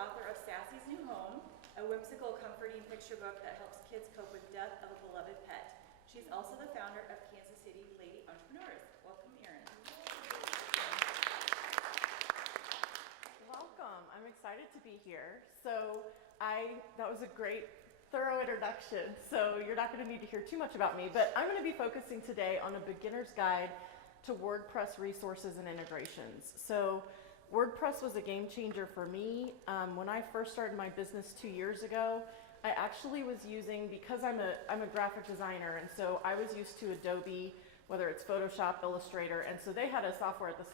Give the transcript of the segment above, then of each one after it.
author of Sassy's New Home, a whimsical, comforting picture book that helps kids cope with death of a beloved pet. She's also the founder of Kansas City Lady Entrepreneurs. Welcome, Erin. Welcome. I'm excited to be here. So that was a great, thorough introduction. So you're not going to need to hear too much about me, but I'm going to be focusing today on a beginner's guide to WordPress resources and integrations. So WordPress was a game changer for me. When I first started my business 2 years ago, I actually was using, because I'm a graphic designer, and so I was used to Adobe, whether it's Photoshop, Illustrator, and so they had a software at the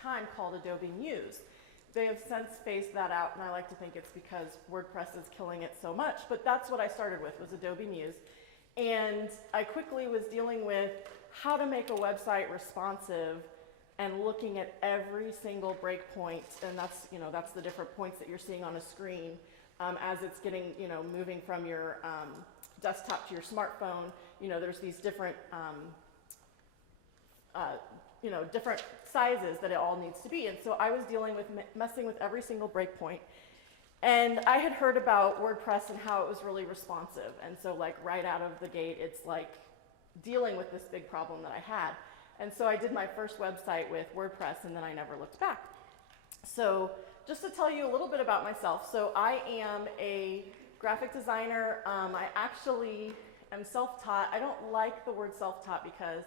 time called Adobe Muse. They have since phased that out, and I like to think it's because WordPress is killing it so much, but that's what I started with, was Adobe Muse. And I quickly was dealing with how to make a website responsive and looking at every single breakpoint, and that's the different points that you're seeing on a screen as it's getting, moving from your desktop to your smartphone. There's these different, different sizes that it all needs to be. And so I was dealing with messing with every single breakpoint. And I had heard about WordPress and how it was really responsive. And so right out of the gate, it's like dealing with this big problem that I had. And so I did my first website with WordPress, and then I never looked back. So just to tell you a little bit about myself, so I am a graphic designer. I actually am self-taught. I don't like the word self-taught because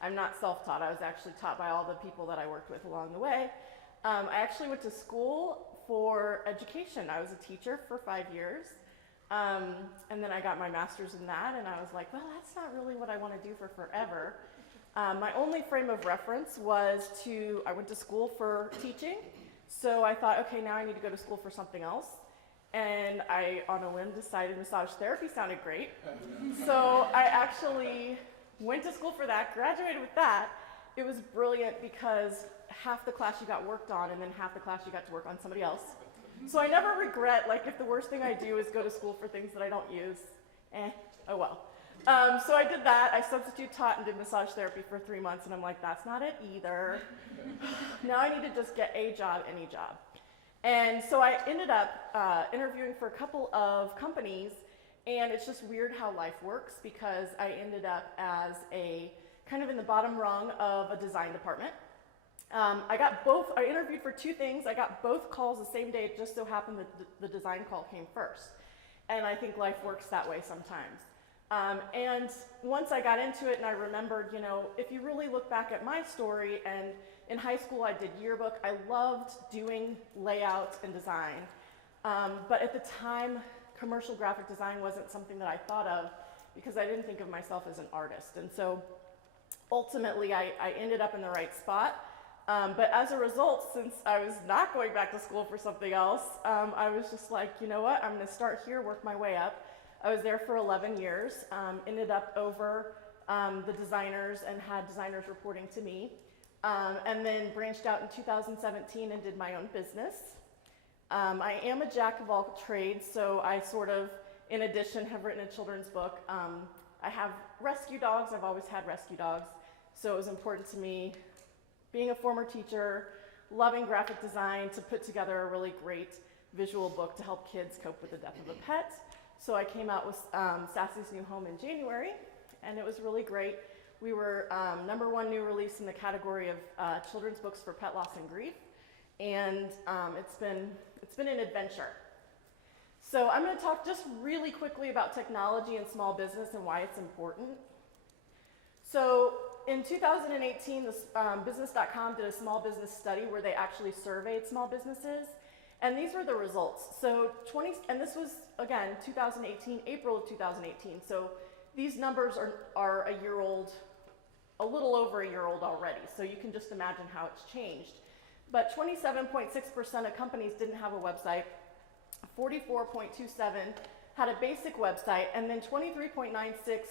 I'm not self-taught. I was actually taught by all the people that I worked with along the way. I actually went to school for education. I was a teacher for 5 years. And then I got my master's in that, and I was like, well, that's not really what I want to do for forever. My only frame of reference was I went to school for teaching. So I thought, okay, now I need to go to school for something else. And I, on a whim, decided massage therapy sounded great. So I actually went to school for that, graduated with that. It was brilliant because half the class you got worked on, and then half the class you got to work on somebody else. So I never regret, if the worst thing I do is go to school for things that I don't use, oh well. So I did that. I substitute taught and did massage therapy for 3 months, and I'm like, that's not it either. Now I need to just get a job, any job. And so I ended up interviewing for a couple of companies, and it's just weird how life works, because I ended up as kind of in the bottom rung of a design department. I interviewed for 2 things. I got both calls the same day. It just so happened that the design call came first. And I think life works that way sometimes. And once I got into it and I remembered, if you really look back at my story, and in high school I did yearbook, I loved doing layout and design. But at the time, commercial graphic design wasn't something that I thought of because I didn't think of myself as an artist. And so ultimately I ended up in the right spot. But as a result, since I was not going back to school for something else, I was just like, you know what, I'm going to start here, work my way up. I was there for 11 years, ended up over the designers and had designers reporting to me, and then branched out in 2017 and did my own business. I am a jack of all trades, so I sort of, in addition, have written a children's book. I have rescue dogs. I've always had rescue dogs, so it was important to me, being a former teacher, loving graphic design, to put together a really great visual book to help kids cope with the death of a pet. So I came out with Sassy's New Home in January, and it was really great. We were #1 new release in the category of children's books for pet loss and grief, and it's been an adventure. So I'm going to talk just really quickly about technology and small business and why it's important. So in 2018, Business.com did a small business study where they actually surveyed small businesses. And these were the results. So and this was, again, 2018, April of 2018. So these numbers are a year old, a little over a year old already. So you can just imagine how it's changed. But 27.6% of companies didn't have a website. 44.27 had a basic website. And then 23.96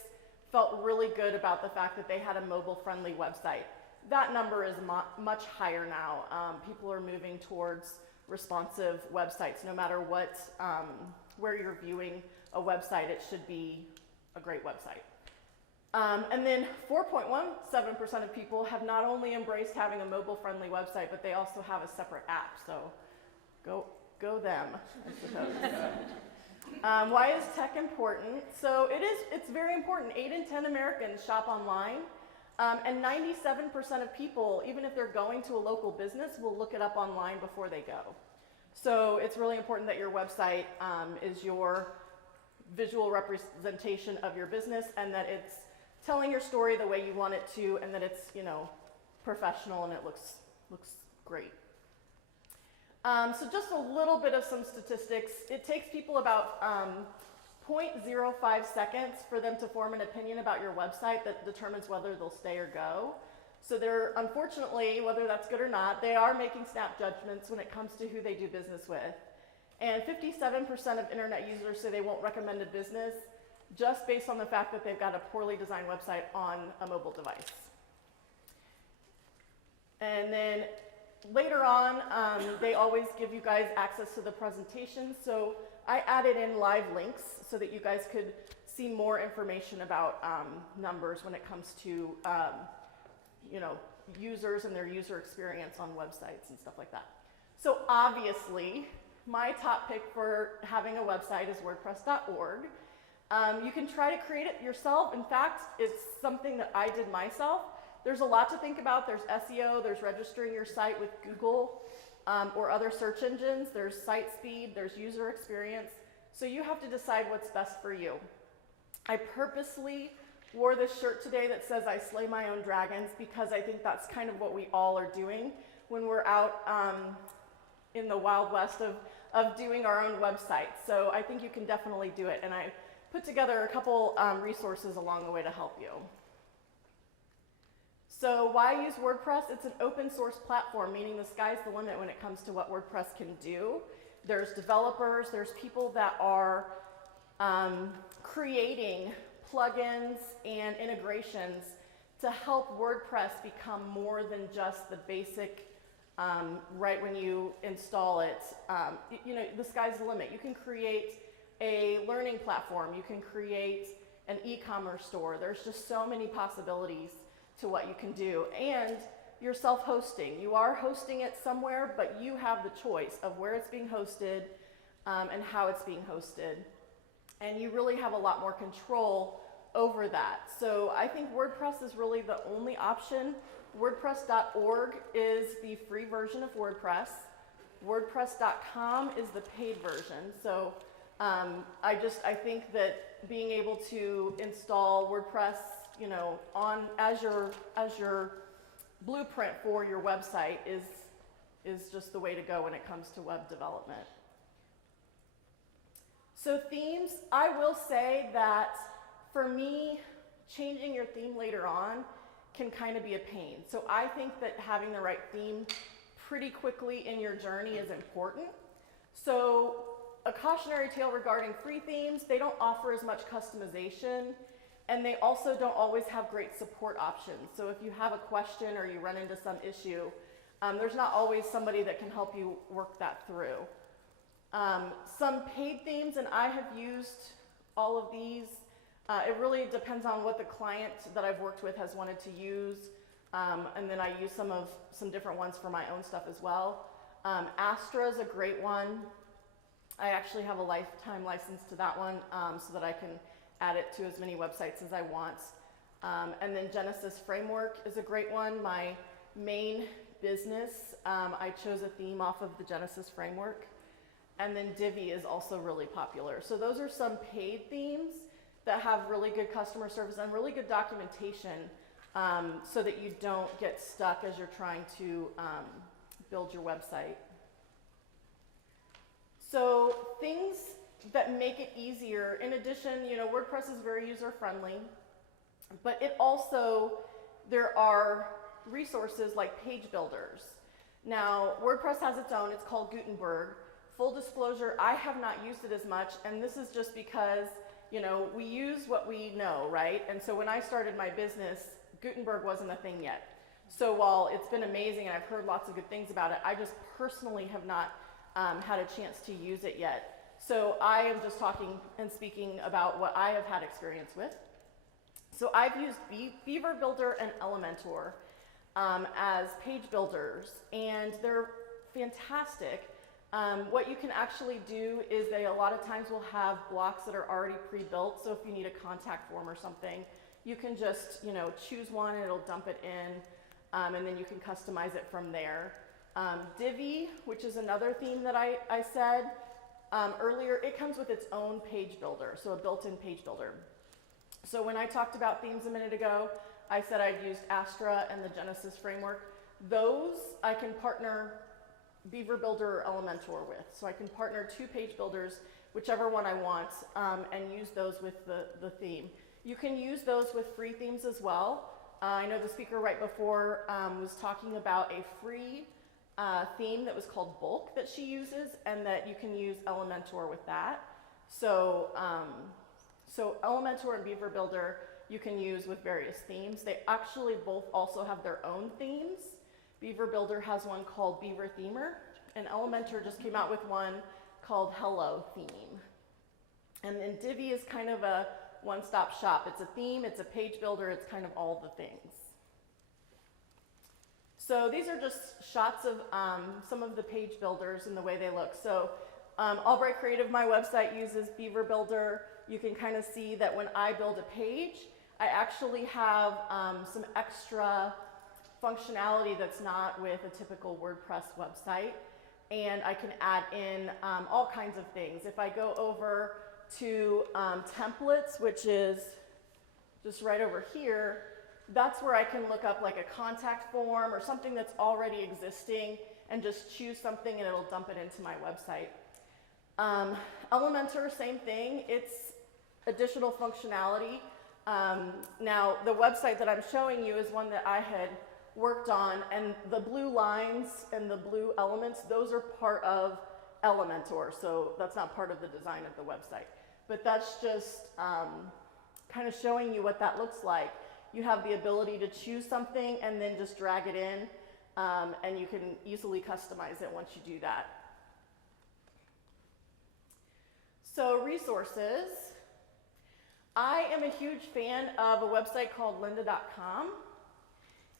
felt really good about the fact that they had a mobile-friendly website. That number is much higher now. People are moving towards responsive websites. No matter where you're viewing a website, it should be a great website. And then 4.17% of people have not only embraced having a mobile-friendly website, but they also have a separate app. So go Go them, I suppose. Why is tech important? So it's very important. 8 in 10 Americans shop online, and 97% of people, even if they're going to a local business, will look it up online before they go. So it's really important that your website is your visual representation of your business, and that it's telling your story the way you want it to, and that it's, you know, professional and it looks great. So just a little bit of some statistics. It takes people about 0.05 seconds for them to form an opinion about your website that determines whether they'll stay or go. So they're, unfortunately, whether that's good or not, they are making snap judgments when it comes to who they do business with. And 57% of internet users say they won't recommend a business just based on the fact that they've got a poorly designed website on a mobile device. And then later on, they always give you guys access to the presentation. So I added in live links so that you guys could see more information about numbers when it comes to you know, users and their user experience on websites and stuff like that. So obviously, my top pick for having a website is WordPress.org. You can try to create it yourself. In fact, it's something that I did myself. There's a lot to think about. There's SEO, there's registering your site with Google or other search engines, there's site speed, there's user experience. So you have to decide what's best for you. I purposely wore this shirt today that says I slay my own dragons because I think that's kind of what we all are doing when we're out in the Wild West of doing our own website. So I think you can definitely do it. And I put together a couple resources along the way to help you. So why use WordPress? It's an open source platform, meaning the sky's the limit when it comes to what WordPress can do. There's developers, there's people that are creating plugins and integrations to help WordPress become more than just the basic, right when you install it. You know, the sky's the limit. You can create a learning platform. You can create an e-commerce store. There's just so many possibilities to what you can do. And you're self-hosting. You are hosting it somewhere, but you have the choice of where it's being hosted and how it's being hosted. And you really have a lot more control over that. So I think WordPress is really the only option. WordPress.org is the free version of WordPress. WordPress.com is the paid version. So I think that being able to install WordPress, you know, as your blueprint for your website is just the way to go when it comes to web development. So themes, I will say that for me, changing your theme later on can kind of be a pain. So I think that having the right theme pretty quickly in your journey is important. So a cautionary tale regarding free themes, they don't offer as much customization, and they also don't always have great support options. So if you have a question or you run into some issue, there's not always somebody that can help you work that through. Some paid themes, and I have used all of these. It really depends on what the client that I've worked with has wanted to use, and then I use some different ones for my own stuff as well. Astra is a great one. I actually have a lifetime license to that one so that I can add it to as many websites as I want. And then Genesis Framework is a great one. My main business, I chose a theme off of the Genesis Framework. And then Divi is also really popular. So those are some paid themes that have really good customer service and really good documentation so that you don't get stuck as you're trying to build your website. So things that make it easier, in addition, you know, WordPress is very user-friendly, but it also, there are resources like page builders. Now, WordPress has its own, it's called Gutenberg. Full disclosure, I have not used it as much, and this is just because, you know, we use what we know, right? And so when I started my business, Gutenberg wasn't a thing yet. So while it's been amazing and I've heard lots of good things about it, I just personally have not had a chance to use it yet. So I am just talking and speaking about what I have had experience with. So I've used Beaver Builder and Elementor as page builders, and they're fantastic. What you can actually do is they a lot of times will have blocks that are already pre-built. So if you need a contact form or something, you can just, choose one and it'll dump it in, and then you can customize it from there. Divi, which is another theme that I said earlier, it comes with its own page builder, so a built-in page builder. So when I talked about themes a minute ago, I said I'd used Astra and the Genesis framework. Those I can partner Beaver Builder or Elementor with. So I can partner two page builders, whichever one I want, and use those with the theme. You can use those with free themes as well. I know the speaker right before was talking about a free theme that was called Bulk that she uses, and that you can use Elementor with that. So, so Elementor and Beaver Builder you can use with various themes. They actually both also have their own themes. Beaver Builder has one called Beaver Themer, and Elementor just came out with one called Hello Theme. And then Divi is kind of a one-stop shop. It's a theme, it's a page builder, it's kind of all the things. So these are just shots of some of the page builders and the way they look. So Albright Creative, my website, uses Beaver Builder. You can kind of see that when I build a page, I actually have some extra functionality that's not with a typical WordPress website, and I can add in all kinds of things. If I go over to templates, which is just right over here, that's where I can look up like a contact form or something that's already existing and just choose something and it'll dump it into my website. Elementor, same thing, it's additional functionality. Now the website that I'm showing you is one that I had worked on, and the blue lines and the blue elements, those are part of Elementor, so that's not part of the design of the website. But that's just kind of showing you what that looks like. You have the ability to choose something and then just drag it in, and you can easily customize it once you do that. So resources. I am a huge fan of a website called Lyndacom.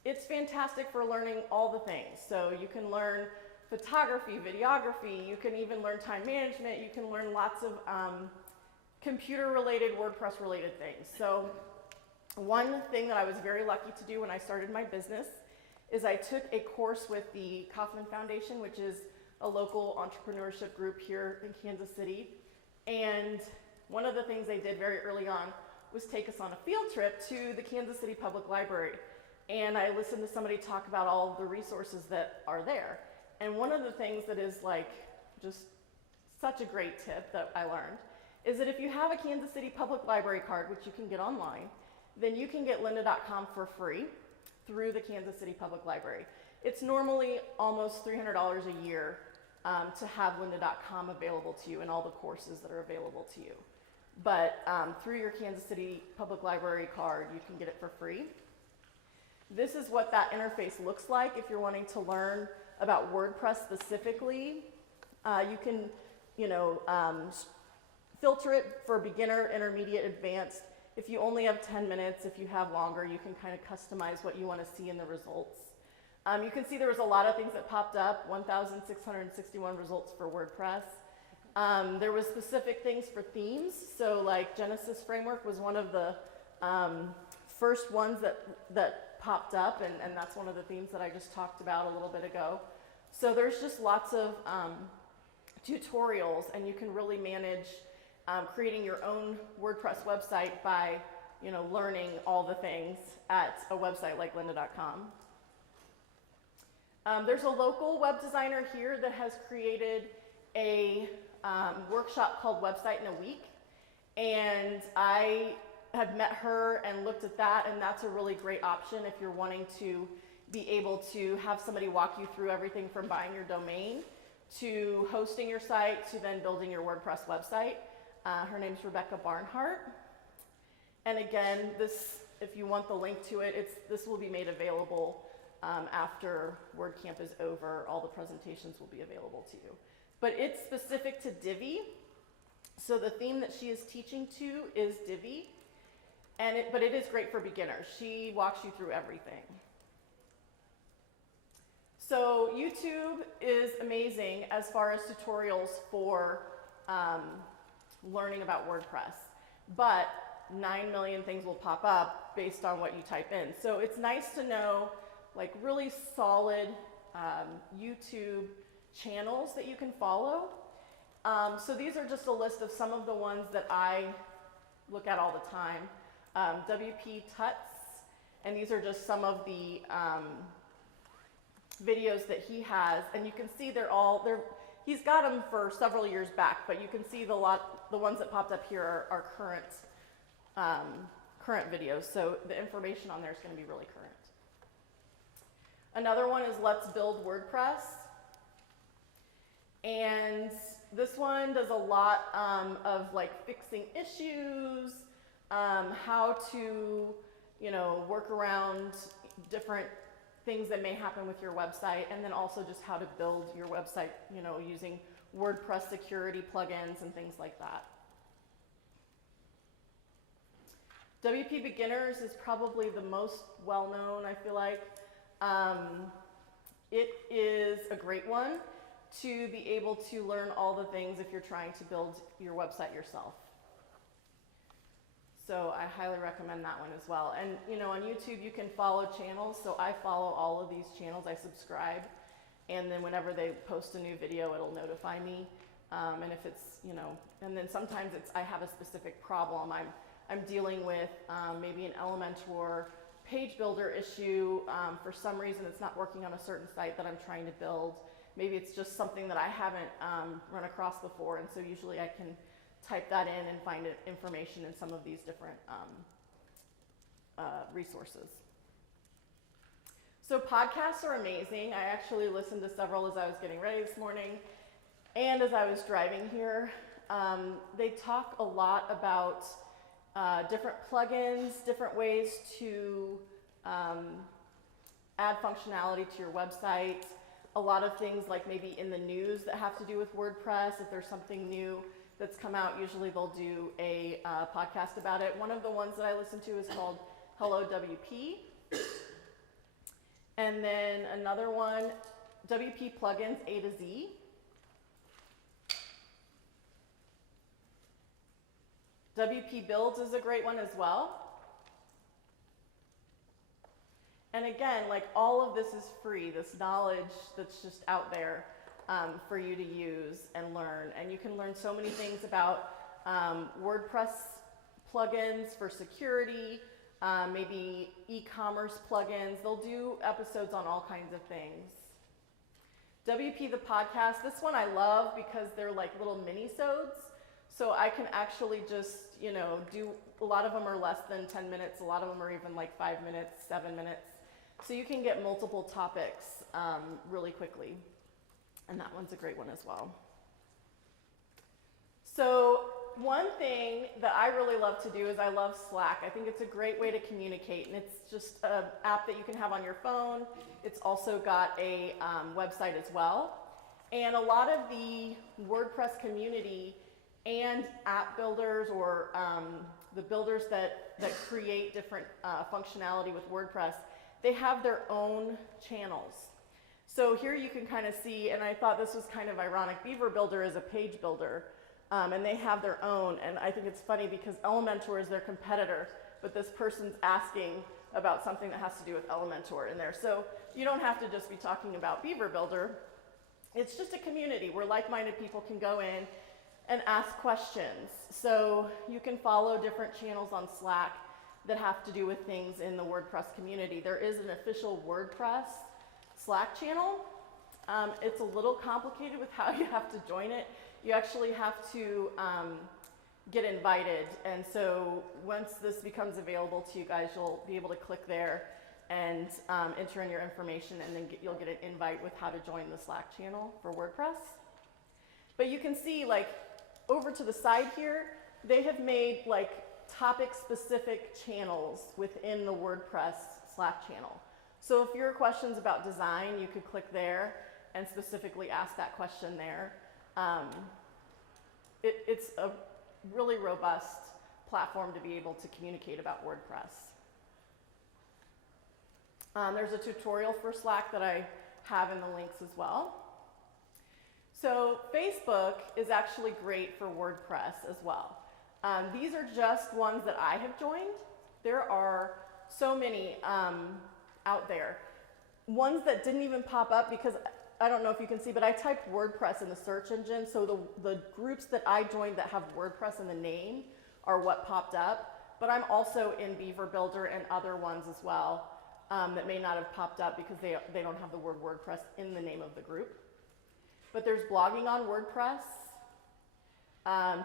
It's fantastic for learning all the things. So you can learn photography, videography, you can even learn time management, you can learn lots of computer-related, WordPress-related things. So one thing that I was very lucky to do when I started my business is I took a course with the Kauffman Foundation, which is a local entrepreneurship group here in Kansas City. And one of the things they did very early on was take us on a field trip to the Kansas City Public Library. And I listened to somebody talk about all of the resources that are there. And one of the things that is like just such a great tip that I learned is that if you have a Kansas City Public Library card, which you can get online, then you can get lynda.com for free through the Kansas City Public Library. It's normally almost $300 a year to have lynda.com available to you and all the courses that are available to you. But through your Kansas City Public Library card, you can get it for free. This is what that interface looks like if you're wanting to learn about WordPress specifically. You can, filter it for beginner, intermediate, advanced. If you only have 10 minutes, if you have longer, you can kind of customize what you want to see in the results. You can see there was a lot of things that popped up, 1,661 results for WordPress. There was specific things for themes. So like Genesis Framework was one of the first ones that popped up, and that's one of the themes that I just talked about a little bit ago. So there's just lots of tutorials, and you can really manage creating your own WordPress website by learning all the things at a website like lynda.com. There's a local web designer here that has created a workshop called Website in a Week, and I have met her and looked at that, and that's a really great option if you're wanting to be able to have somebody walk you through everything from buying your domain to hosting your site to then building your WordPress website. Her name's Rebecca Barnhart. And again, this, if you want the link to it, this will be made available after WordCamp is over. All the presentations will be available to you. But it's specific to Divi. So the theme that she is teaching to is Divi. But it is great for beginners. She walks you through everything. So YouTube is amazing as far as tutorials for learning about WordPress, but 9 million things will pop up based on what you type in. So it's nice to know like really solid YouTube channels that you can follow. So these are just a list of some of the ones that I look at all the time. WP Tuts, and these are just some of the videos that he has, and you can see he's got them for several years back, but you can see the ones that popped up here are current videos, so the information on there is going to be really current. Another one is Let's Build WordPress, and this one does a lot of like fixing issues, how to work around different things that may happen with your website, and then also just how to build your website, using WordPress security plugins and things like that. WP Beginners is probably the most well-known, I feel like. It is a great one to be able to learn all the things if you're trying to build your website yourself. So I highly recommend that one as well. And on YouTube you can follow channels, so I follow all of these channels, I subscribe, and then whenever they post a new video it'll notify me. And if it's, and then sometimes I have a specific problem. I'm dealing with maybe an Elementor page builder issue. For some reason it's not working on a certain site that I'm trying to build. Maybe it's just something that I haven't run across before, and so usually I can type that in and find information in some of these different resources. So podcasts are amazing. I actually listened to several as I was getting ready this morning and as I was driving here. They talk a lot about different plugins, different ways to add functionality to your website. A lot of things like maybe in the news that have to do with WordPress. If there's something new that's come out, usually they'll do a podcast about it. One of the ones that I listen to is called Hello WP. And then another one, WP Plugins A to Z. WP Builds is a great one as well. And again, like all of this is free, this knowledge that's just out there for you to use and learn. And you can learn so many things about WordPress plugins for security, maybe e-commerce plugins. They'll do episodes on all kinds of things. WP the Podcast, this one I love because they're like little mini-sodes. So I can actually just, do, a lot of them are less than 10 minutes. A lot of them are even like 5 minutes, 7 minutes. So you can get multiple topics really quickly. And that one's a great one as well. So one thing that I really love to do is I love Slack. I think it's a great way to communicate, and it's just an app that you can have on your phone. It's also got a website as well. And a lot of the WordPress community and app builders or the builders that create different functionality with WordPress, they have their own channels. So here you can kind of see, and I thought this was kind of ironic, Beaver Builder is a page builder, and they have their own, and I think it's funny because Elementor is their competitor, but this person's asking about something that has to do with Elementor in there. So you don't have to just be talking about Beaver Builder. It's just a community where like-minded people can go in and ask questions. So you can follow different channels on Slack that have to do with things in the WordPress community. There is an official WordPress Slack channel. It's a little complicated with how you have to join it. You actually have to get invited, and so once this becomes available to you guys, you'll be able to click there and enter in your information, and then you'll get an invite with how to join the Slack channel for WordPress. But you can see, like, over to the side here, they have made like topic-specific channels within the WordPress Slack channel. So if your question's about design, you could click there and specifically ask that question there. It's a really robust platform to be able to communicate about WordPress. There's a tutorial for Slack that I have in the links as well. So Facebook is actually great for WordPress as well. These are just ones that I have joined. There are so many out there. Ones that didn't even pop up because I don't know if you can see, but I typed WordPress in the search engine. So the groups that I joined that have WordPress in the name are what popped up. But I'm also in Beaver Builder and other ones as well that may not have popped up because they don't have the word WordPress in the name of the group. But there's blogging on WordPress,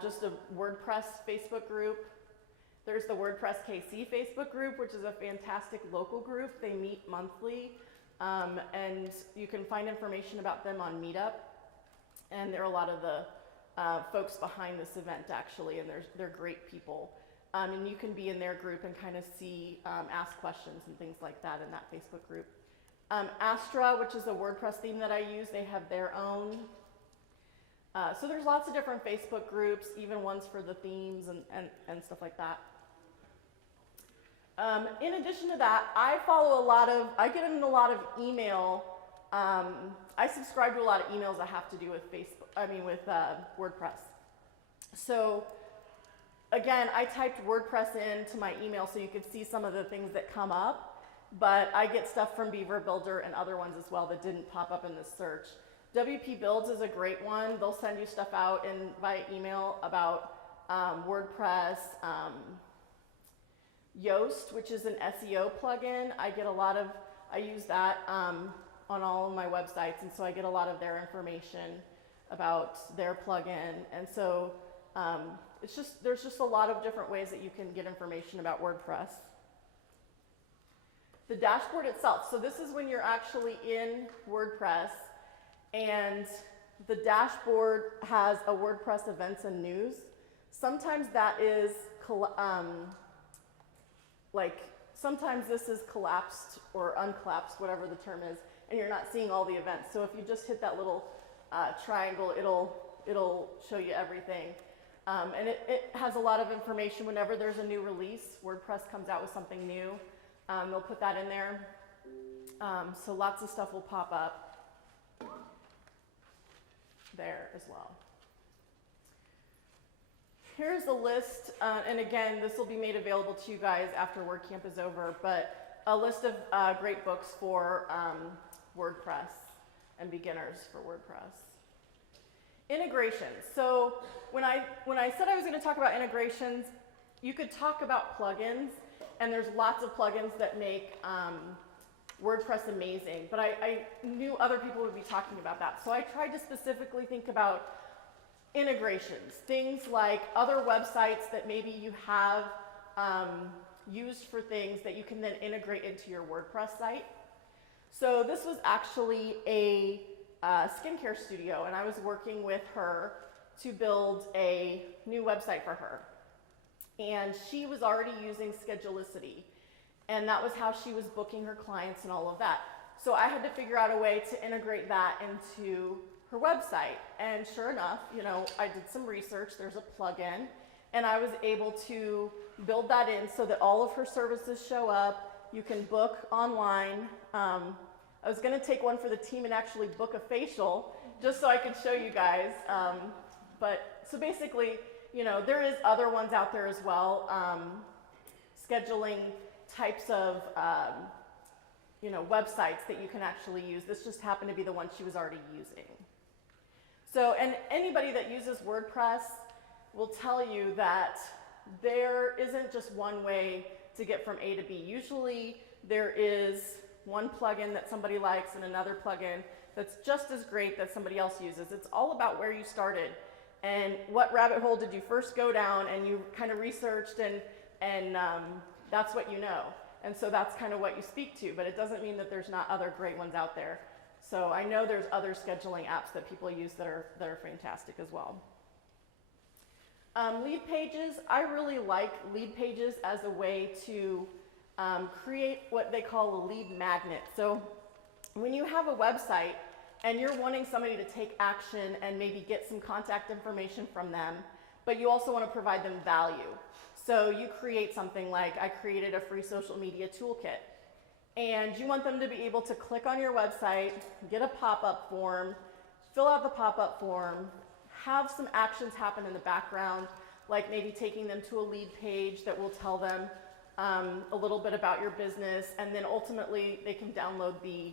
just a WordPress Facebook group. There's the WordPress KC Facebook group, which is a fantastic local group. They meet monthly, and you can find information about them on Meetup. And there are a lot of the folks behind this event, actually, and they're great people. And you can be in their group and kind of see, ask questions and things like that in that Facebook group. Astra, which is a WordPress theme that I use, they have their own. So there's lots of different Facebook groups, even ones for the themes and stuff like that. In addition to that, I get in a lot of email. I subscribe to a lot of emails that have to do with with WordPress. So again, I typed WordPress into my email so you could see some of the things that come up, but I get stuff from Beaver Builder and other ones as well that didn't pop up in the search. WP Builds is a great one. They'll send you stuff out via email about WordPress. Yoast, which is an SEO plugin. I use that on all of my websites, and so I get a lot of their information about their plugin. And so there's just a lot of different ways that you can get information about WordPress. The dashboard itself. So this is when you're actually in WordPress, and the dashboard has a WordPress events and news. Sometimes that is sometimes this is collapsed or uncollapsed, whatever the term is, and you're not seeing all the events. So if you just hit that little triangle, it'll show you everything. And it has a lot of information whenever there's a new release. WordPress comes out with something new. They'll put that in there. So lots of stuff will pop up there as well. Here's the list, and again, this will be made available to you guys after WordCamp is over, but a list of great books for WordPress and beginners for WordPress. Integrations. So when I said I was going to talk about integrations, you could talk about plugins, and there's lots of plugins that make WordPress amazing, but I knew other people would be talking about that. So I tried to specifically think about integrations, things like other websites that maybe you have used for things that you can then integrate into your WordPress site. So this was actually a skincare studio, and I was working with her to build a new website for her. And she was already using Schedulicity, and that was how she was booking her clients and all of that. So I had to figure out a way to integrate that into her website, and sure enough, I did some research. There's a plugin, and I was able to build that in so that all of her services show up. You can book online. I was going to take one for the team and actually book a facial just so I could show you guys. So basically, there is other ones out there as well, scheduling types of websites that you can actually use. This just happened to be the one she was already using. So, and anybody that uses WordPress will tell you that there isn't just one way to get from A to B. Usually there is one plugin that somebody likes and another plugin that's just as great that somebody else uses. It's all about where you started and what rabbit hole did you first go down, and you kind of researched and that's what you know. And so that's kind of what you speak to, but it doesn't mean that there's not other great ones out there. So I know there's other scheduling apps that people use that are fantastic as well. Lead pages, I really like lead pages as a way to create what they call a lead magnet. So when you have a website and you're wanting somebody to take action and maybe get some contact information from them, but you also want to provide them value. So you create something like, I created a free social media toolkit. And you want them to be able to click on your website, get a pop-up form, fill out the pop-up form, have some actions happen in the background, like maybe taking them to a lead page that will tell them a little bit about your business, and then ultimately they can download the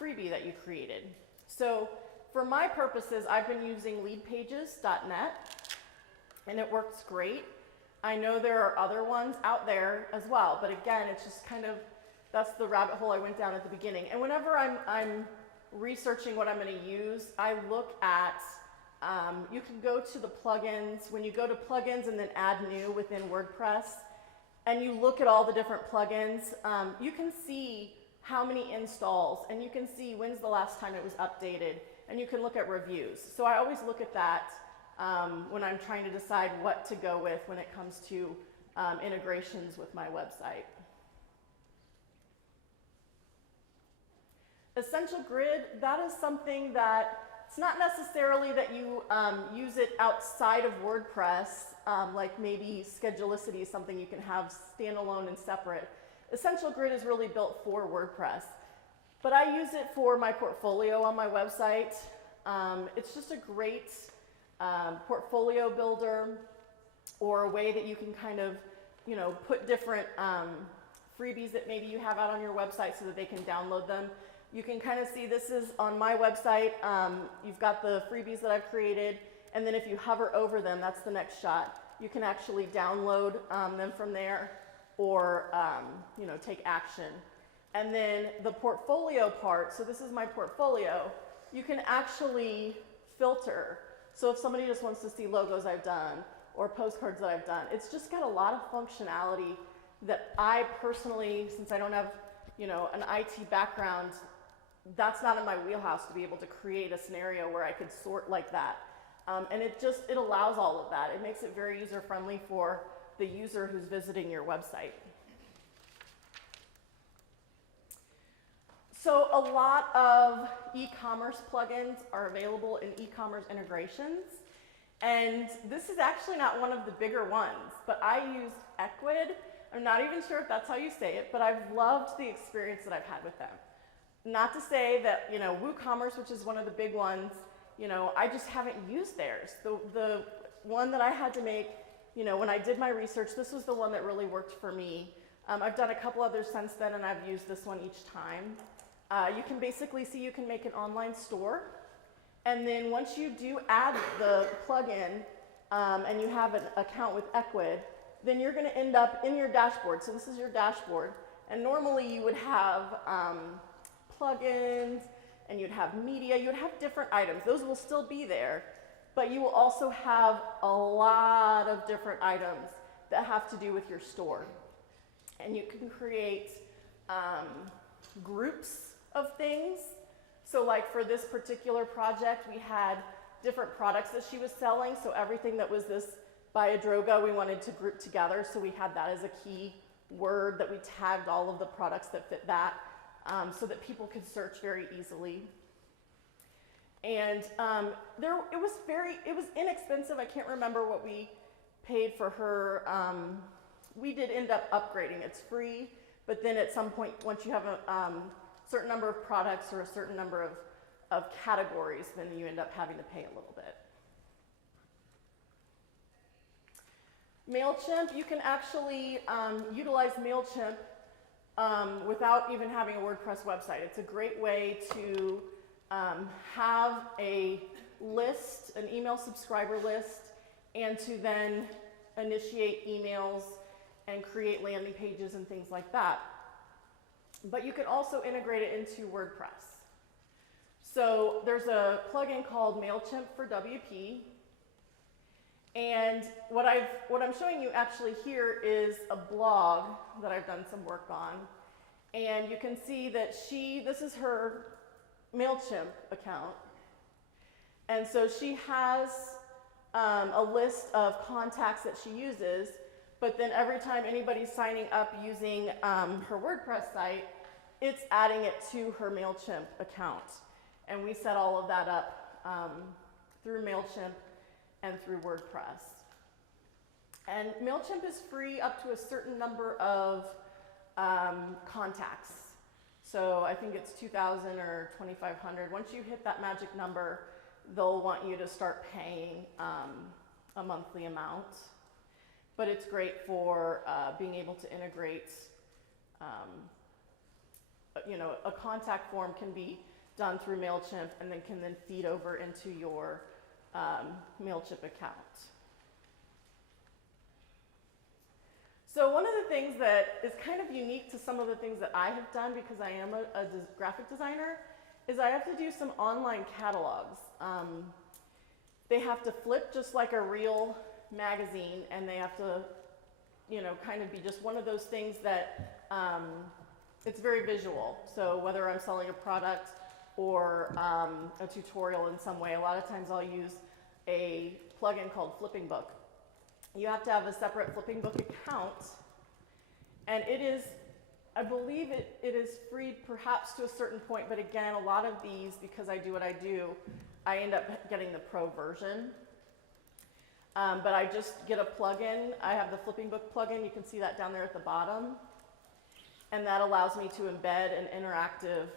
freebie that you created. So for my purposes, I've been using leadpages.net, and it works great. I know there are other ones out there as well, but again, it's just kind of, that's the rabbit hole I went down at the beginning. And whenever I'm researching what I'm going to use, I look at, you can go to the plugins. When you go to plugins and then add new within WordPress, and you look at all the different plugins, you can see how many installs, and you can see when's the last time it was updated, and you can look at reviews. So I always look at that when I'm trying to decide what to go with when it comes to integrations with my website. Essential Grid, that is something that it's not necessarily that you use it outside of WordPress, like maybe Schedulicity is something you can have standalone and separate. Essential Grid is really built for WordPress, but I use it for my portfolio on my website. It's just a great portfolio builder, or a way that you can kind of, you know, put different freebies that maybe you have out on your website so that they can download them. You can kind of see this is on my website. You've got the freebies that I've created, and then if you hover over them, that's the next shot. You can actually download them from there, or you know, take action. And then the portfolio part, so this is my portfolio, you can actually filter. So if somebody just wants to see logos I've done or postcards that I've done, it's just got a lot of functionality that I personally, since I don't have, you know, an IT background, that's not in my wheelhouse to be able to create a scenario where I could sort like that. And it allows all of that. It makes it very user-friendly for the user who's visiting your website. So a lot of e-commerce plugins are available in e-commerce integrations. And this is actually not one of the bigger ones, but I use Ecwid. I'm not even sure if that's how you say it, but I've loved the experience that I've had with them. Not to say that, you know, WooCommerce, which is one of the big ones, you know, I just haven't used theirs. The one that I had to make, you know, when I did my research, this was the one that really worked for me. I've done a couple others since then, and I've used this one each time. You can basically see you can make an online store. And then once you do add the plugin and you have an account with Ecwid, then you're going to end up in your dashboard. So this is your dashboard. And normally you would have plugins, and you'd have media, you would have different items. Those will still be there, but you will also have a lot of different items that have to do with your store. And you can create groups of things. So like for this particular project, we had different products that she was selling. So everything that was this Biodroga, we wanted to group together. So we had that as a key word that we tagged all of the products that fit that, so that people could search very easily. And it was inexpensive. I can't remember what we paid for her. We did end up upgrading. It's free, but then at some point, once you have a certain number of products or a certain number of categories, then you end up having to pay a little bit. MailChimp, you can actually utilize MailChimp without even having a WordPress website. It's a great way to have a list, an email subscriber list, and to then initiate emails and create landing pages and things like that. But you can also integrate it into WordPress. So there's a plugin called MailChimp for WP. And what I'm showing you actually here is a blog that I've done some work on. And you can see that this is her MailChimp account. And so she has a list of contacts that she uses, but then every time anybody's signing up using her WordPress site, it's adding it to her MailChimp account. And we set all of that up through MailChimp and through WordPress. And MailChimp is free up to a certain number of contacts. So I think it's 2,000 or 2,500. Once you hit that magic number, they'll want you to start paying a monthly amount. But it's great for being able to integrate, a contact form can be done through MailChimp and then can then feed over into your MailChimp account. So one of the things that is kind of unique to some of the things that I have done, because I am a graphic designer, is I have to do some online catalogs. They have to flip just like a real magazine, and they have to, kind of be just one of those things that it's very visual. So whether I'm selling a product or a tutorial in some way, a lot of times I'll use a plugin called Flipping Book. You have to have a separate Flipping Book account, and it is, I believe it is free perhaps to a certain point, but again, a lot of these, because I do what I do, I end up getting the pro version. But I just get a plugin. I have the Flipping Book plugin. You can see that down there at the bottom. And that allows me to embed an interactive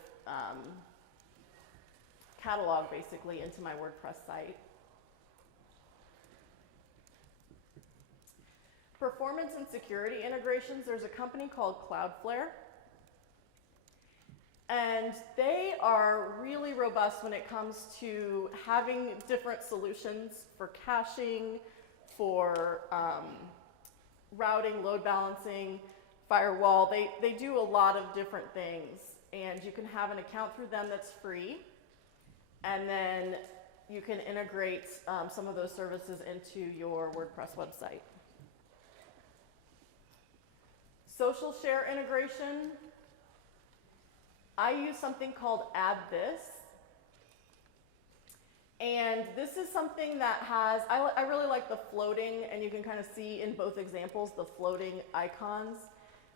catalog basically into my WordPress site. Performance and security integrations, there's a company called CloudFlare. And they are really robust when it comes to having different solutions for caching, for routing, load balancing, firewall. They do a lot of different things. And you can have an account through them that's free. And then you can integrate some of those services into your WordPress website. Social share integration. I use something called Add This. And this is something that has, I really like the floating, and you can kind of see in both examples the floating icons.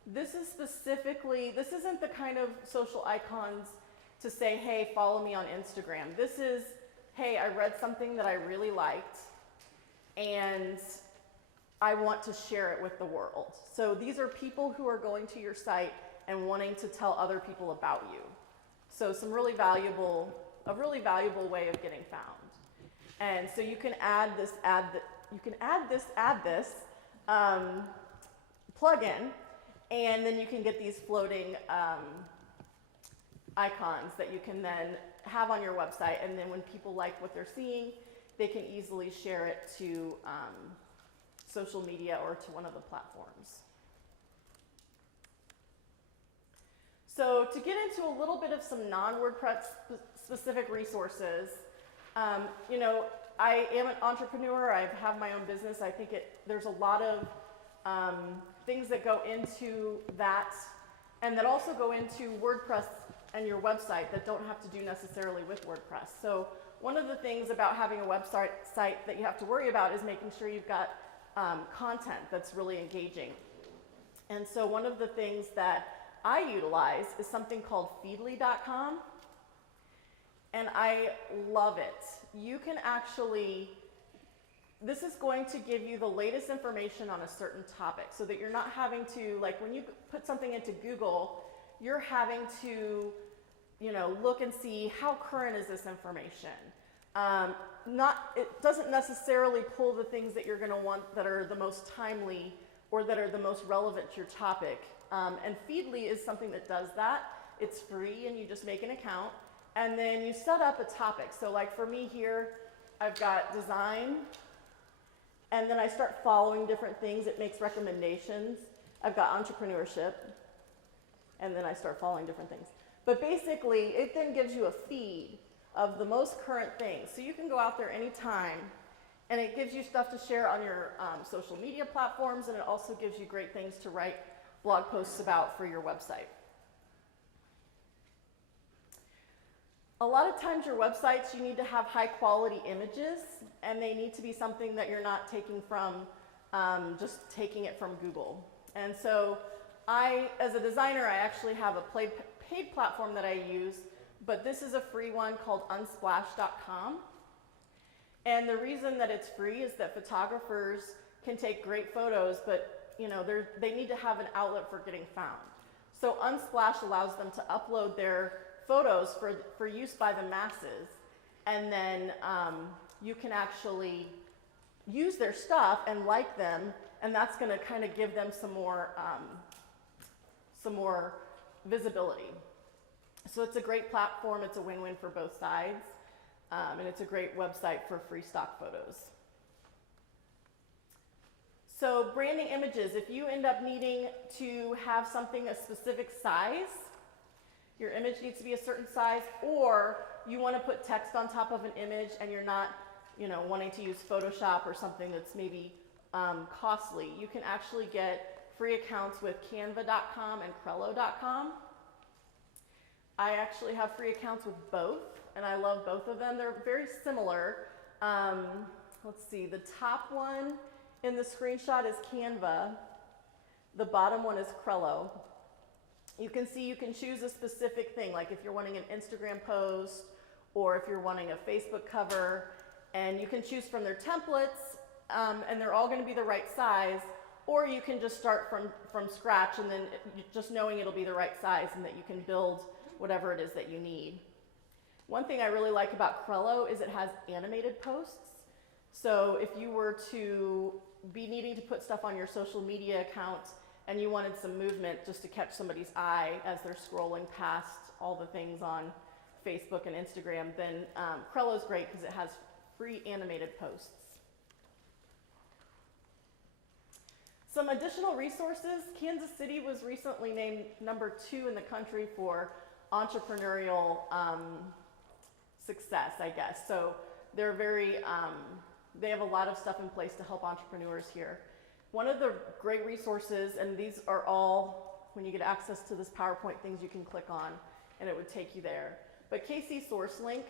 This is specifically, this isn't the kind of social icons to say, hey, follow me on Instagram. This is, hey, I read something that I really liked, and I want to share it with the world. So these are people who are going to your site and wanting to tell other people about you. So a really valuable way of getting found. And so you can add this plugin, and then you can get these floating icons that you can then have on your website, and then when people like what they're seeing, they can easily share it to social media or to one of the platforms. So to get into a little bit of some non-WordPress specific resources, I am an entrepreneur. I have my own business. I think there's a lot of things that go into that, and that also go into WordPress and your website that don't have to do necessarily with WordPress. So one of the things about having a website that you have to worry about is making sure you've got content that's really engaging. And so one of the things that I utilize is something called Feedly.com, and I love it. You can actually, this is going to give you the latest information on a certain topic, so that you're not having to, like when you put something into Google, you're having to, look and see how current is this information. It doesn't necessarily pull the things that you're going to want that are the most timely or that are the most relevant to your topic. And Feedly is something that does that. It's free, and you just make an account, and then you set up a topic. So like for me here, I've got design, and then I start following different things. It makes recommendations. I've got entrepreneurship, and then I start following different things. But basically, it then gives you a feed of the most current things. So you can go out there anytime, and it gives you stuff to share on your social media platforms, and it also gives you great things to write blog posts about for your website. A lot of times your websites, you need to have high quality images, and they need to be something that you're not taking from, just taking it from Google. And so as a designer, I actually have a paid platform that I use, but this is a free one called Unsplash.com. And the reason that it's free is that photographers can take great photos, but they need to have an outlet for getting found. So Unsplash allows them to upload their photos for use by the masses, and then you can actually use their stuff and like them, and that's going to kind of give them some more visibility. So it's a great platform. It's a win-win for both sides, and it's a great website for free stock photos. So branding images, if you end up needing to have something a specific size, your image needs to be a certain size, or you want to put text on top of an image and you're not, wanting to use Photoshop or something that's maybe costly, you can actually get free accounts with Canva.com and Krell.com. I actually have free accounts with both, and I love both of them. They're very similar. Let's see, the top one in the screenshot is Canva. The bottom one is Krell. You can see you can choose a specific thing, like if you're wanting an Instagram post or if you're wanting a Facebook cover, and you can choose from their templates, and they're all going to be the right size, or you can just start from scratch and then just knowing it'll be the right size and that you can build whatever it is that you need. One thing I really like about Krell is it has animated posts. So if you were to be needing to put stuff on your social media account and you wanted some movement just to catch somebody's eye as they're scrolling past all the things on Facebook and Instagram, then Krell is great because it has free animated posts. Some additional resources. Kansas City was recently named #2 in the country for entrepreneurial success, I guess. So they're they have a lot of stuff in place to help entrepreneurs here. One of the great resources, and these are all, when you get access to this PowerPoint, things you can click on and it would take you there. But KC Sourcelink,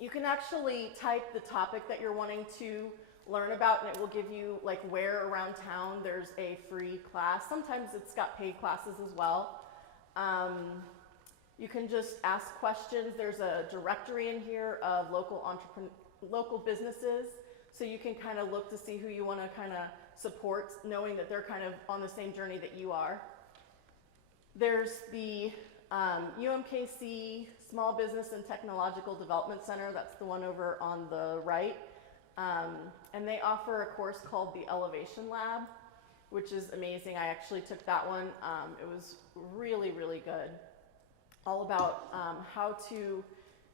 you can actually type the topic that you're wanting to learn about and it will give you like where around town there's a free class. Sometimes it's got paid classes as well. You can just ask questions. There's a directory in here of local businesses, so you can kind of look to see who you want to kind of support, knowing that they're kind of on the same journey that you are. There's the UMKC Small Business and Technological Development Center. That's the one over on the right. And they offer a course called the Elevation Lab, which is amazing. I actually took that one. It was really, really good. All about how to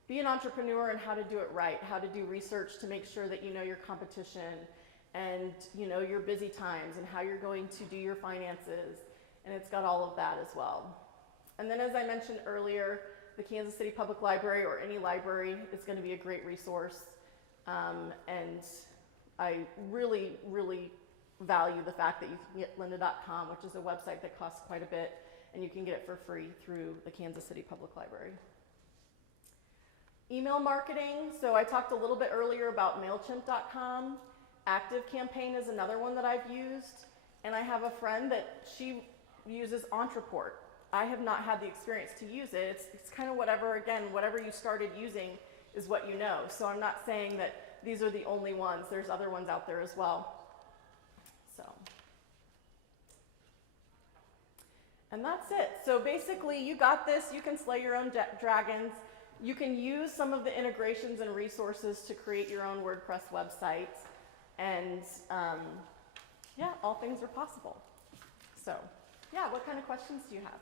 be an entrepreneur and how to do it right, how to do research to make sure that you know your competition and you know your busy times and how you're going to do your finances. And it's got all of that as well. And then as I mentioned earlier, the Kansas City Public Library or any library is going to be a great resource. And I really, really value the fact that you can get Lynda.com, which is a website that costs quite a bit, and you can get it for free through the Kansas City Public Library. Email marketing. So I talked a little bit earlier about MailChimp.com. ActiveCampaign is another one that I've used. And I have a friend that she uses Entreport. I have not had the experience to use it. It's kind of whatever you started using is what you know. So I'm not saying that these are the only ones. There's other ones out there as well. So. And that's it. So basically, you got this. You can slay your own dragons. You can use some of the integrations and resources to create your own WordPress website. And yeah, all things are possible. So yeah, what kind of questions do you have?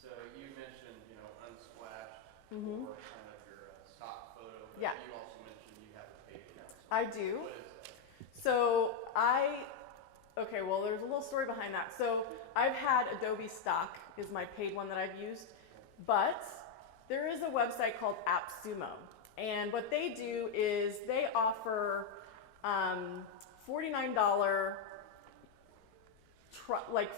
So you mentioned, Unsplash Mm-hmm. for kind of your stock photo, but Yeah. you also mentioned you have a paid account. I do. What is that? So okay, well, there's a little story behind that. So I've had Adobe Stock is my paid one that I've used, but there is a website called AppSumo. And what they do is they offer $49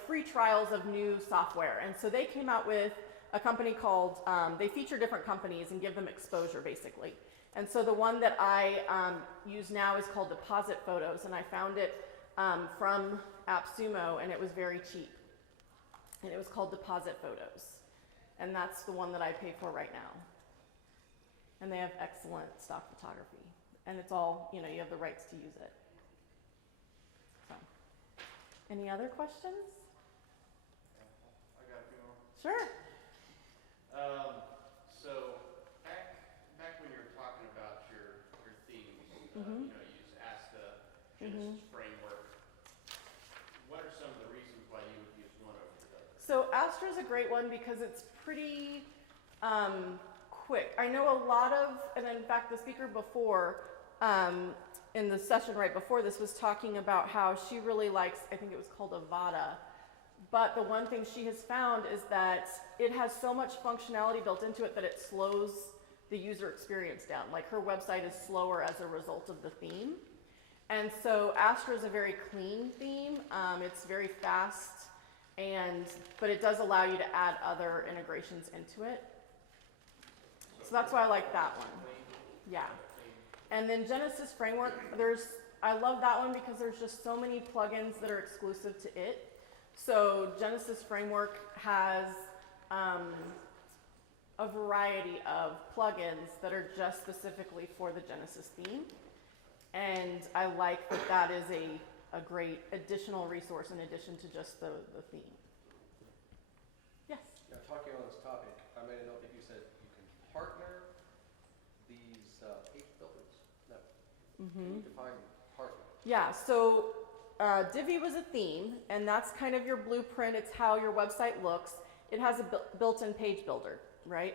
free trials of new software. And so they came out with a company called, they feature different companies and give them exposure basically. And so the one that I use now is called Deposit Photos, and I found it from AppSumo, and it was very cheap. And it was called Deposit Photos. And that's the one that I pay for right now. And they have excellent stock photography. And it's all, you have the rights to use it. So, any other questions? Sure. So back when you were talking about your themes, Mhm. you know, you use Asta, Genesis Framework. What are some of the reasons why you would use one over the other? So Astra is a great one because it's pretty quick. I know a lot of, and in fact the speaker before, in the session right before this was talking about how she really likes, I think it was called Avada, but the one thing she has found is that it has so much functionality built into it that it slows the user experience down. Like her website is slower as a result of the theme. And so Astra is a very clean theme. It's very fast, but it does allow you to add other integrations into it. So that's why I like that one. Yeah. And then Genesis Framework, I love that one because there's just so many plugins that are exclusive to it. So Genesis Framework has a variety of plugins that are just specifically for the Genesis theme. And I like that that is a great additional resource in addition to just the theme. Yes? Now, talking on this topic, I made a note that you said you can partner these page builders. No. Can you define partner? Yeah, so Divi was a theme, and that's kind of your blueprint. It's how your website looks. It has a built-in page builder, right?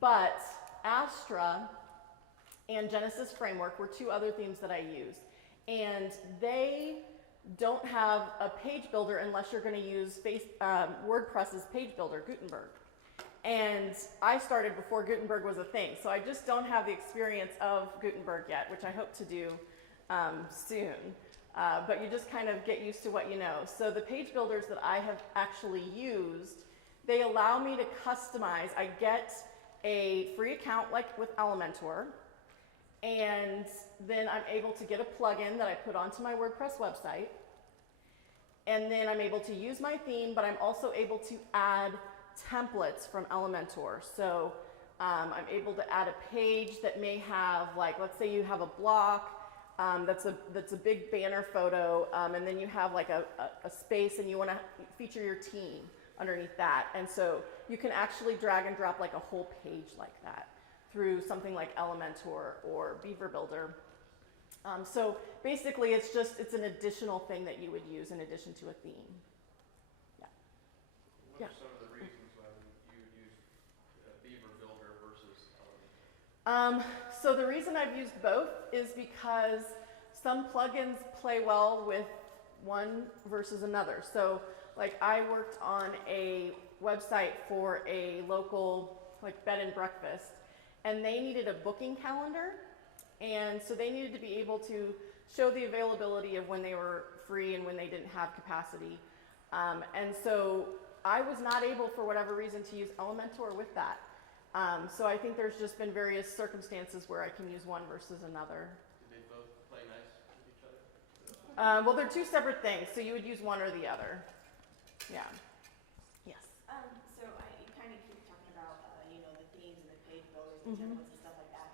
But Astra and Genesis Framework were two other themes that I used. And they don't have a page builder unless you're going to use WordPress's page builder, Gutenberg. And I started before Gutenberg was a thing, so I just don't have the experience of Gutenberg yet, which I hope to do soon. But you just kind of get used to what you know. So the page builders that I have actually used, they allow me to customize. I get a free account like with Elementor, and then I'm able to get a plugin that I put onto my WordPress website. And then I'm able to use my theme, but I'm also able to add templates from Elementor. So I'm able to add a page that may have, like, let's say you have a block that's a big banner photo, and then you have like a space and you want to feature your team underneath that. And so you can actually drag and drop like a whole page like that through something like Elementor or Beaver Builder. So basically it's an additional thing that you would use in addition to a theme. What are some of the reasons why you would use Beaver Builder versus Elementor? So the reason I've used both is because some plugins play well with one versus another. So like I worked on a website for a local like bed and breakfast, and they needed a booking calendar. And so they needed to be able to show the availability of when they were free and when they didn't have capacity. And so I was not able, for whatever reason, to use Elementor with that. So I think there's just been various circumstances where I can use one versus another. Do they both play nice with each other? Well, they're two separate things, so you would use one or the other. Yeah. Yes. So you kind of keep talking about, the themes and the page builders and templates and stuff like that.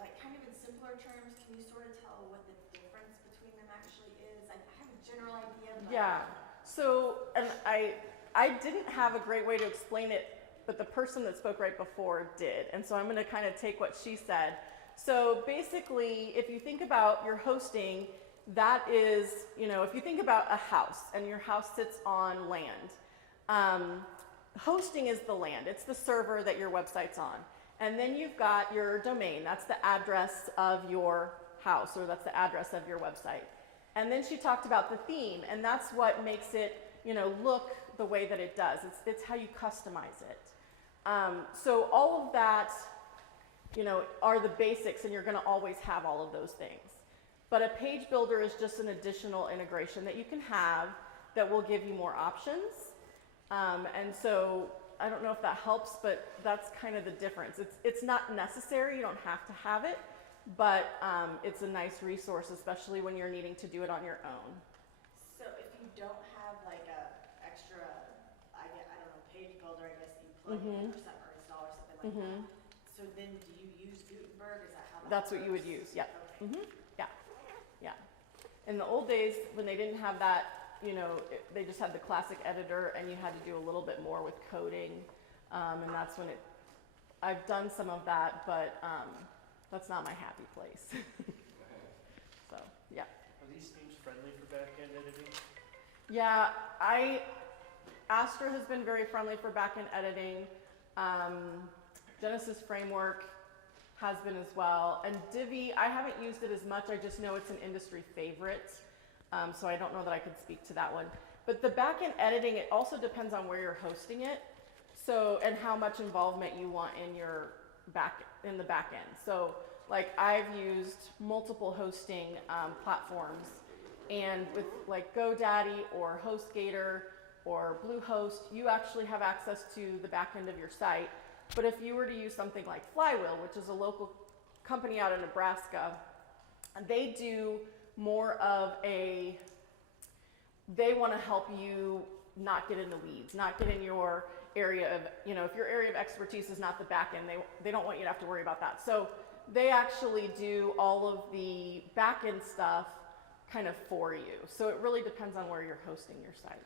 Like kind of in simpler terms, can you sort of tell what the difference between them actually is? I have a general idea. But Yeah. So, and I didn't have a great way to explain it, but the person that spoke right before did. And so I'm going to kind of take what she said. So basically, if you think about your hosting, that is, if you think about a house and your house sits on land, hosting is the land. It's the server that your website's on. And then you've got your domain. That's the address of your house, or that's the address of your website. And then she talked about the theme, and that's what makes it, look the way that it does. It's how you customize it. So all of that, are the basics, and you're going to always have all of those things. But a page builder is just an additional integration that you can have that will give you more options. And so I don't know if that helps, but that's kind of the difference. It's not necessary, you don't have to have it, but it's a nice resource, especially when you're needing to do it on your own. So if you don't have like a extra, I don't know, page builder, I guess you plug in or something, or install or something like that. So then do you use Gutenberg? Is that how That's what you would use, yeah. Yeah. In the old days, when they didn't have that you know, they just had the classic editor and you had to do a little bit more with coding. And that's when I've done some of that, but that's not my happy place. So, yeah. Are these themes friendly for back-end editing? Yeah, Astra has been very friendly for back-end editing. Genesis Framework has been as well. And Divi, I haven't used it as much. I just know it's an industry favorite. So I don't know that I could speak to that one. But the back-end editing, it also depends on where you're hosting it. So, and how much involvement you want in the back end. So, like I've used multiple hosting platforms, and with like GoDaddy or HostGator or Bluehost, you actually have access to the back end of your site. But if you were to use something like Flywheel, which is a local company out of Nebraska, they do more of they want to help you not get in the weeds, not get in your area of, you know, if your area of expertise is not the back end, they don't want you to have to worry about that. So they actually do all of the back end stuff kind of for you. So it really depends on where you're hosting your site.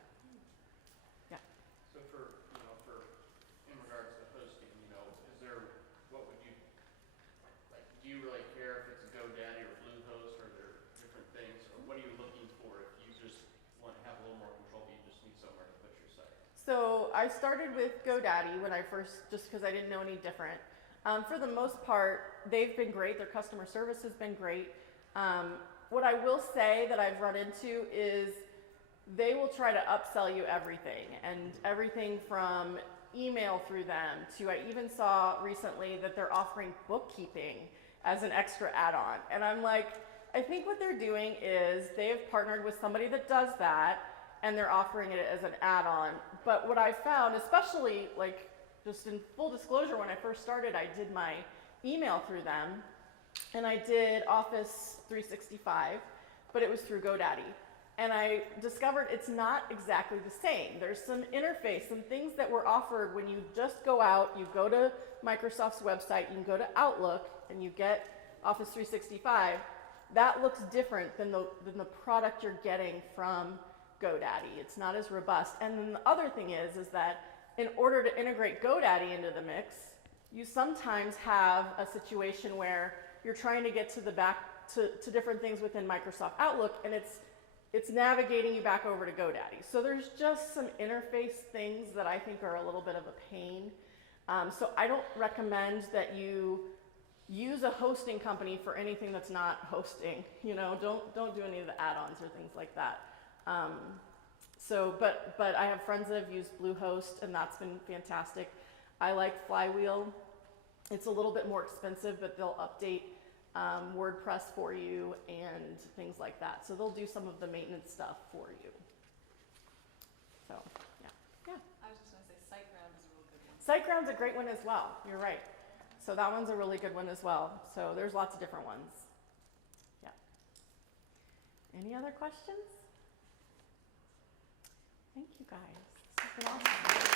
Yeah. So in regards to hosting, you know, what would you, like, do you really care if it's a GoDaddy or Bluehost, or there different things, or what are you looking for if you just want to have a little more control, but you just need somewhere to put your site? So I started with GoDaddy when I first, just because I didn't know any different. For the most part, they've been great. Their customer service has been great. What I will say that I've run into is they will try to upsell you everything, and everything from email through them to, I even saw recently that they're offering bookkeeping as an extra add-on. And I'm like, I think what they're doing is they have partnered with somebody that does that, and they're offering it as an add-on. But what I found, especially like just in full disclosure, when I first started, I did my email through them, and I did Office 365, but it was through GoDaddy. And I discovered it's not exactly the same. There's some interface, some things that were offered when you just go out, you go to Microsoft's website, you can go to Outlook, and you get Office 365. That looks different than the product you're getting from GoDaddy. It's not as robust. And then the other thing is that in order to integrate GoDaddy into the mix, you sometimes have a situation where you're trying to get to the back to different things within Microsoft Outlook, and it's navigating you back over to GoDaddy. So there's just some interface things that I think are a little bit of a pain. So I don't recommend that you use a hosting company for anything that's not hosting. You know, don't do any of the add-ons or things like that. But I have friends that have used Bluehost, and that's been fantastic. I like Flywheel. It's a little bit more expensive, but they'll update WordPress for you and things like that. So they'll do some of the maintenance stuff for you. So, yeah. I was just going to say SiteGround is a real good one. SiteGround's a great one as well. You're right. So that one's a really good one as well. So there's lots of different ones. Yeah. Any other questions? Thank you guys. This has been awesome.